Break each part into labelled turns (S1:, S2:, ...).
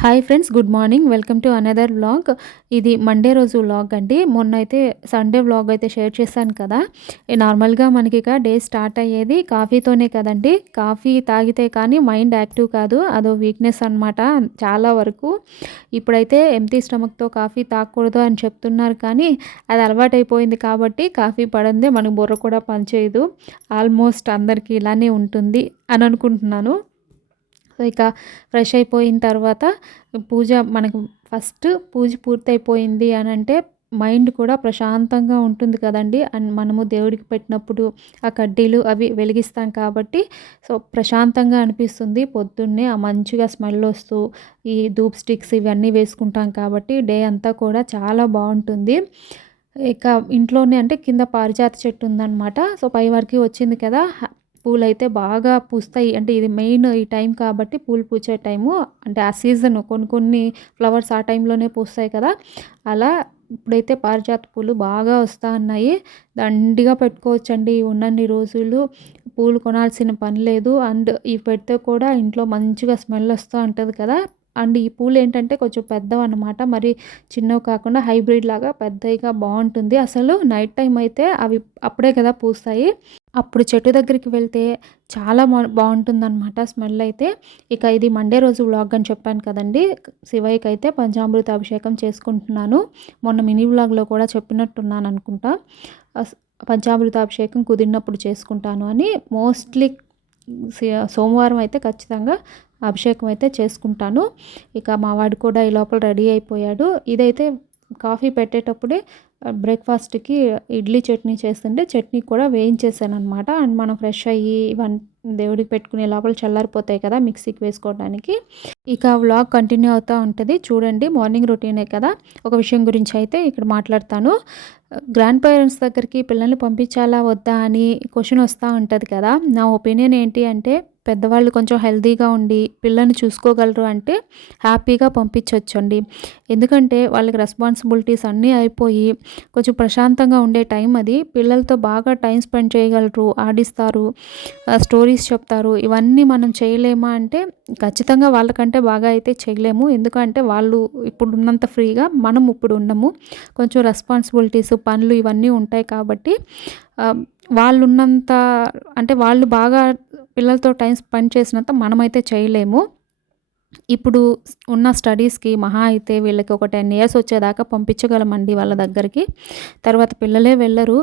S1: Hi friends good morning welcome to another vlog ఇది Monday రోజు vlog అండి. మొన్న అయితే సండే వ్లాగ్ అయితే షేర్ చేశాను కదా. నార్మల్గా మనకి ఇక డే స్టార్ట్ అయ్యేది కాఫీతోనే కదండి. కాఫీ తాగితే కానీ మైండ్ యాక్టివ్ కాదు. అదో వీక్నెస్ అనమాట చాలా వరకు. ఇప్పుడైతే ఎంటీ స్టమక్తో కాఫీ తాగకూడదు అని చెప్తున్నారు కానీ అది అలవాటైపోయింది కాబట్టి కాఫీ పడందే మనకు బుర్ర కూడా పనిచేయదు. ఆల్మోస్ట్ అందరికీ ఇలానే ఉంటుంది అని అనుకుంటున్నాను. ఇక ఫ్రెష్ అయిపోయిన తర్వాత పూజ మనకు ఫస్ట్ పూజ పూర్తయిపోయింది అని అంటే మైండ్ కూడా ప్రశాంతంగా ఉంటుంది కదండి. అండ్ మనము దేవుడికి పెట్టినప్పుడు ఆ కడ్డీలు అవి వెలిగిస్తాం కాబట్టి సో ప్రశాంతంగా అనిపిస్తుంది. పొద్దున్నే ఆ మంచిగా స్మెల్ వస్తూ ఈ ధూప్ స్టిక్స్ ఇవన్నీ వేసుకుంటాం కాబట్టి డే అంతా కూడా చాలా బాగుంటుంది. ఇక ఇంట్లోనే అంటే కింద పారిజాత చెట్టు ఉందన్నమాట. సో పై వరకు వచ్చింది కదా. పూలు అయితే బాగా పూస్తాయి. అంటే ఇది మెయిన్ ఈ టైం కాబట్టి పూలు పూచే టైము. అంటే ఆ సీజన్ కొన్ని కొన్ని ఫ్లవర్స్ ఆ టైంలోనే పూస్తాయి కదా. అలా ఇప్పుడైతే పారిజాత పూలు బాగా వస్తూ ఉన్నాయి. దండిగా పెట్టుకోవచ్చండి ఉన్నన్ని రోజులు. పూలు కొనాల్సిన పని లేదు. అండ్ ఇవి పెడితే కూడా ఇంట్లో మంచిగా స్మెల్ వస్తూ ఉంటుంది కదా. అండ్ ఈ పూలు ఏంటంటే కొంచెం పెద్దవి అనమాట మరి చిన్నవి కాకుండా హైబ్రిడ్ లాగా పెద్దవిగా బాగుంటుంది. అసలు నైట్ టైం అయితే అవి అప్పుడే కదా పూస్తాయి. అప్పుడు చెట్టు దగ్గరికి వెళ్తే చాలా బాగుంటుందన్నమాట స్మెల్ అయితే. ఇక ఇది మండే రోజు వ్లాగ్ అని చెప్పాను కదండి. శివయ్యకి అయితే పంచామృత అభిషేకం చేసుకుంటున్నాను. మొన్న మినీ వ్లాగ్లో కూడా చెప్పినట్టున్నాను అనుకుంటా. పంచామృత అభిషేకం కుదిరినప్పుడు చేసుకుంటాను అని. మోస్ట్లీ సోమవారం అయితే ఖచ్చితంగా అభిషేకం అయితే చేసుకుంటాను. ఇక మా వాడు కూడా ఈ లోపల రెడీ అయిపోయాడు. ఇదైతే కాఫీ పెట్టేటప్పుడే బ్రేక్ఫాస్ట్కి ఇడ్లీ చట్నీ చేస్తుంటే చట్నీ కూడా వేయించేసాను అనమాట అండ్ మనం ఫ్రెష్ అయ్యి ఇవన్నీ దేవుడికి పెట్టుకునే లోపల చల్లారిపోతాయి కదా మిక్సీకి వేసుకోవడానికి. ఇక వ్లాగ్ కంటిన్యూ అవుతూ ఉంటుంది. చూడండి మార్నింగ్ రొటీనే కదా. ఒక విషయం గురించి అయితే ఇక్కడ మాట్లాడతాను. గ్రాండ్ పేరెంట్స్ దగ్గరికి పిల్లల్ని పంపించాలా వద్దా అని క్వశ్చన్ వస్తూ ఉంటుంది కదా. నా ఒపీనియన్ ఏంటి అంటే పెద్దవాళ్ళు కొంచెం హెల్తీగా ఉండి పిల్లల్ని చూసుకోగలరు అంటే హ్యాపీగా పంపించవచ్చండి ఎందుకంటే వాళ్ళకి రెస్పాన్సిబిలిటీస్ అన్నీ అయిపోయి కొంచెం ప్రశాంతంగా ఉండే టైం అది. పిల్లలతో బాగా టైం స్పెండ్ చేయగలరు ఆడిస్తారు. స్టోరీస్ చెప్తారు. ఇవన్నీ మనం చేయలేమా అంటే ఖచ్చితంగా వాళ్ళకంటే బాగా అయితే చేయలేము. ఎందుకంటే వాళ్ళు ఇప్పుడు ఉన్నంత ఫ్రీగా మనం ఇప్పుడు ఉండము. కొంచెం రెస్పాన్సిబిలిటీస్ పనులు ఇవన్నీ ఉంటాయి కాబట్టి వాళ్ళు ఉన్నంత అంటే వాళ్ళు బాగా పిల్లలతో టైం స్పెండ్ చేసినంత మనమైతే చేయలేము. ఇప్పుడు ఉన్న స్టడీస్కి మహా అయితే వీళ్ళకి ఒక టెన్ ఇయర్స్ వచ్చేదాకా పంపించగలమండి వాళ్ళ దగ్గరికి. తర్వాత పిల్లలే వెళ్ళరు.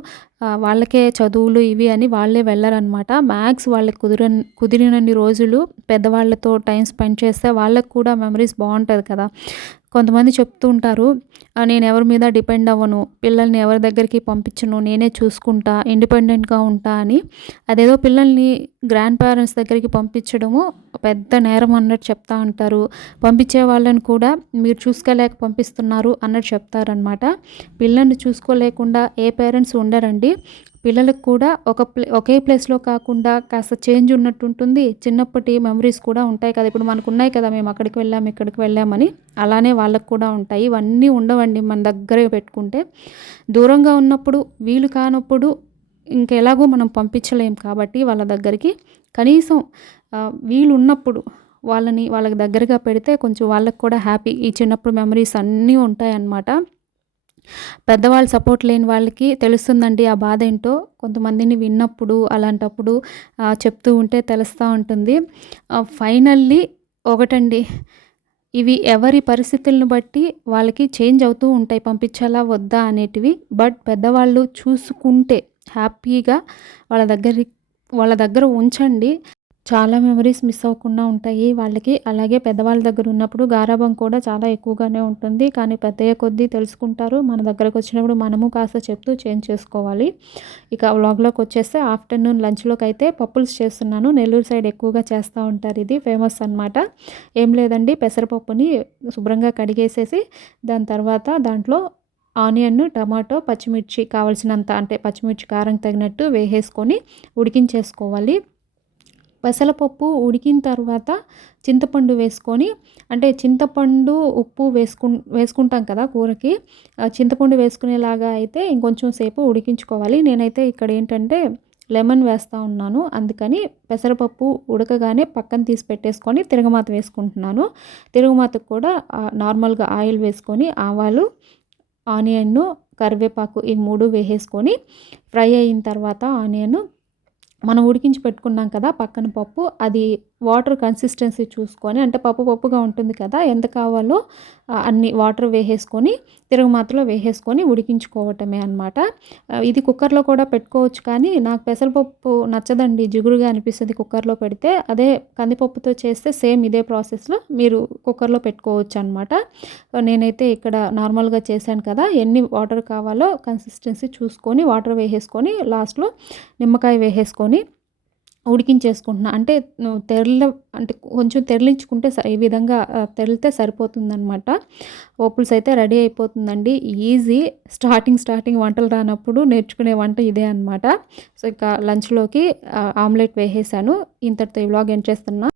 S1: వాళ్ళకే చదువులు ఇవి అని వాళ్ళే వెళ్ళరనమాట మ్యాథ్స్ వాళ్ళకి కుదిర కుదిరినన్ని రోజులు పెద్దవాళ్ళతో టైం స్పెండ్ చేస్తే వాళ్ళకి కూడా మెమరీస్ బాగుంటుంది కదా. కొంతమంది చెప్తూ ఉంటారు నేను ఎవరి మీద డిపెండ్ అవ్వను పిల్లల్ని ఎవరి దగ్గరికి పంపించను నేనే చూసుకుంటా ఇండిపెండెంట్గా ఉంటా అని. అదేదో పిల్లల్ని గ్రాండ్ పేరెంట్స్ దగ్గరికి పంపించడము పెద్ద నేరం అన్నట్టు చెప్తా ఉంటారు. పంపించే వాళ్ళని కూడా మీరు చూసుకోలేక పంపిస్తున్నారు అన్నట్టు చెప్తారనమాట పిల్లల్ని చూసుకోలేకుండా ఏ పేరెంట్స్ ఉండరండి. పిల్లలకు కూడా ఒక ప్లే ఒకే ప్లేస్లో కాకుండా కాస్త చేంజ్ ఉన్నట్టు ఉంటుంది చిన్నప్పటి మెమరీస్ కూడా ఉంటాయి కదా. ఇప్పుడు మనకు ఉన్నాయి కదా మేము అక్కడికి వెళ్ళాము ఇక్కడికి వెళ్ళామని అలానే వాళ్ళకు కూడా ఉంటాయి. ఇవన్నీ ఉండవండి మన దగ్గరే పెట్టుకుంటే. దూరంగా ఉన్నప్పుడు వీలు కానప్పుడు ఇంకెలాగో మనం పంపించలేం కాబట్టి వాళ్ళ దగ్గరికి. కనీసం వీలు ఉన్నప్పుడు వాళ్ళని వాళ్ళకి దగ్గరగా పెడితే కొంచెం వాళ్ళకి కూడా హ్యాపీ. ఈ చిన్నప్పుడు మెమరీస్ అన్నీ ఉంటాయి అన్నమాట పెద్దవాళ్ళు సపోర్ట్ లేని వాళ్ళకి తెలుస్తుందండి ఆ బాధ ఏంటో. కొంతమందిని విన్నప్పుడు అలాంటప్పుడు చెప్తూ ఉంటే తెలుస్తూ ఉంటుంది. ఫైనల్లీ ఒకటండి. ఇవి ఎవరి పరిస్థితులను బట్టి వాళ్ళకి చేంజ్ అవుతూ ఉంటాయి. పంపించాలా వద్దా అనేటివి. బట్ పెద్దవాళ్ళు చూసుకుంటే హ్యాపీగా వాళ్ళ దగ్గర వాళ్ళ దగ్గర ఉంచండి. చాలా మెమరీస్ మిస్ అవ్వకుండా ఉంటాయి. వాళ్ళకి అలాగే పెద్దవాళ్ళ దగ్గర ఉన్నప్పుడు గారాభం కూడా చాలా ఎక్కువగానే ఉంటుంది. కానీ పెద్దయ్య కొద్దీ తెలుసుకుంటారు. మన దగ్గరకు వచ్చినప్పుడు మనము కాస్త చెప్తూ చేంజ్ చేసుకోవాలి. ఇక వ్లాగ్లోకి వచ్చేస్తే ఆఫ్టర్నూన్ లంచ్లోకి అయితే పప్పుల్స్ చేస్తున్నాను. నెల్లూరు సైడ్ ఎక్కువగా చేస్తూ ఉంటారు ఇది. ఫేమస్ అనమాట ఏం లేదండి. పెసరపప్పుని శుభ్రంగా కడిగేసేసి దాని తర్వాత దాంట్లో ఆనియన్ టమాటో పచ్చిమిర్చి కావలసినంత అంటే పచ్చిమిర్చి కారం తగినట్టు వేసేసుకొని ఉడికించేసుకోవాలి. పెసరపప్పు ఉడికిన తర్వాత చింతపండు వేసుకొని అంటే చింతపండు ఉప్పు వేసుకు వేసుకుంటాం కదా కూరకి చింతపండు వేసుకునేలాగా అయితే ఇంకొంచెం సేపు ఉడికించుకోవాలి. నేనైతే ఇక్కడ ఏంటంటే లెమన్ వేస్తూ ఉన్నాను. అందుకని పెసరపప్పు ఉడకగానే పక్కన తీసి పెట్టేసుకొని తిరగమాత వేసుకుంటున్నాను. తిరగమాతకు కూడా నార్మల్గా ఆయిల్ వేసుకొని ఆవాలు ఆనియన్ను కరివేపాకు ఈ మూడు వేసేసుకొని ఫ్రై అయిన తర్వాత ఆనియన్ మనం ఉడికించి పెట్టుకున్నాం కదా పక్కన పప్పు అది వాటర్ కన్సిస్టెన్సీ చూసుకొని అంటే పప్పు పప్పుగా ఉంటుంది కదా ఎంత కావాలో అన్ని వాటర్ వేసేసుకొని తిరుగుమాతలో వేసేసుకొని ఉడికించుకోవటమే అనమాట ఇది కుక్కర్లో కూడా పెట్టుకోవచ్చు కానీ నాకు పెసరపప్పు నచ్చదండి జిగురుగా అనిపిస్తుంది కుక్కర్లో పెడితే. అదే కందిపప్పుతో చేస్తే సేమ్ ఇదే ప్రాసెస్లో మీరు కుక్కర్లో పెట్టుకోవచ్చు అనమాట నేనైతే ఇక్కడ నార్మల్గా చేశాను కదా ఎన్ని వాటర్ కావాలో కన్సిస్టెన్సీ చూసుకొని వాటర్ వేసేసుకొని లాస్ట్లో నిమ్మకాయ వేసేసుకొని ఉడికించేసుకుంటున్నా. అంటే తెరల అంటే కొంచెం తెరలించుకుంటే ఈ విధంగా తెరిలితే సరిపోతుందనమాట ఓపుల్స్ అయితే రెడీ అయిపోతుందండి. ఈజీ. స్టార్టింగ్ స్టార్టింగ్ వంటలు రానప్పుడు నేర్చుకునే వంట ఇదే అనమాట సో ఇక లంచ్లోకి ఆమ్లెట్ వేసేసాను. ఇంతటితో ఈ వ్లాగ్ ఎండ్ చేస్తున్నా.